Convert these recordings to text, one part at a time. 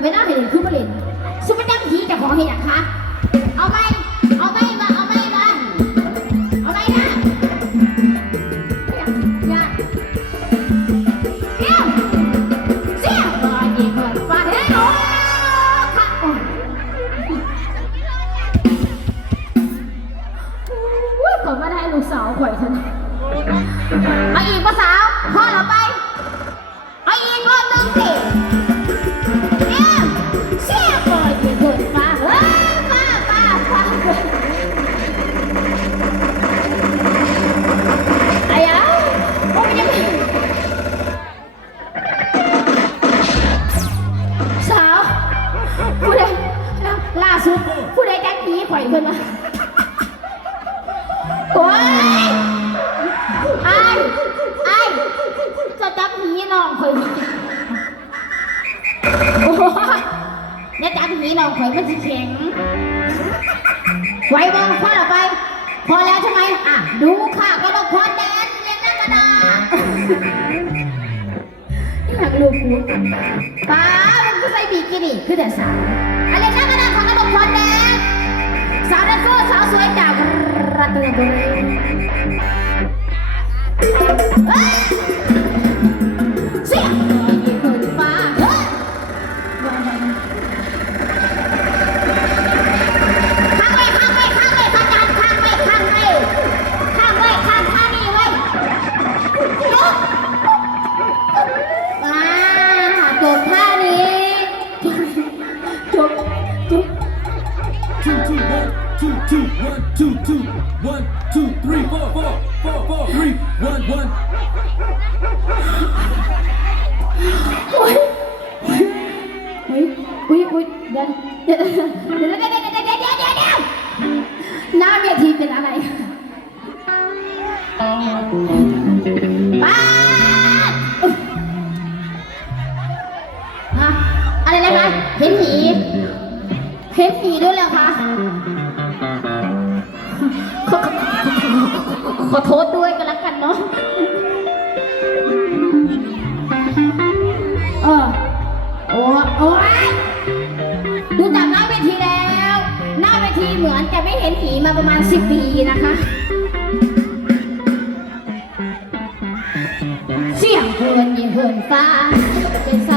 ไม่น่าเห็นคือประเด็นซุปเปอร์ดัมผีจะขอเห็นอย่างคะเอาไหมเอาไหมมาเอาไหมมาเอาไหมนะอย่าเดี๋ยวเสียบอยอีกคนฟ้าเฮ้ยโอ้ค่ะโอ้ยผมมาได้ลูกสาวข่อยเถอะนะเอาอีกป้าสาวพ่อเราไป สุดผู้ใดจักผีข่อยเพิ่นมาโอ้ยไอ้ไอ้จะจับผีน้องข่อยโอ้ยเนี่ยจับผีน้องข่อยมันสิแข็งไหวบ้างพอเราไป พอแล้วใช่ไหมอะ ดูค่ะกระดกพรแดนเรียนนักกระดาษนี่อยากลูกพูดป้ามันก็ใส่บิกินี่คือแต่สาวอะไรนะ ดาษของกระดกพรแดงสาวแดนเซอร์สาวสวยจากรัตนบุรี two one two three four four four four three one one โอ้ยเฮ้ยอุ้ยอุ้ยเดี๋ยเดี๋ยวเดี๋ยวเดี๋ยวเดี๋ยวเดี๋ยวเดี๋ยวเดี๋ยวเดี๋ยวเดี๋ยวหน้าเวทีเป็นอะไร ขอขอขอโทษด้วยกันแล้วกันเนาะเออโอ้โอ้ยดูจากหน้าเวทีแล้ว หน้าเวทีเหมือนจะไม่เห็นผีมาประมาณสิบปีนะคะเสียงเพลินยิ่งเพลินฟ้าเป็นสั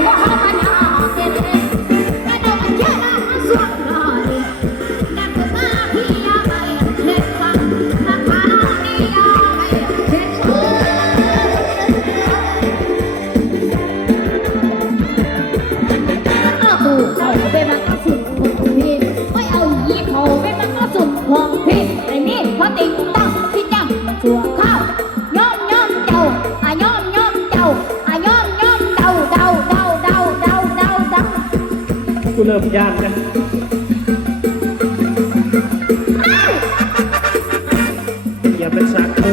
Yokohama. กูเริ่มยากนะอย่าเป็นสักกู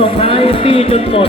ส่งท้ายตี้จนหมด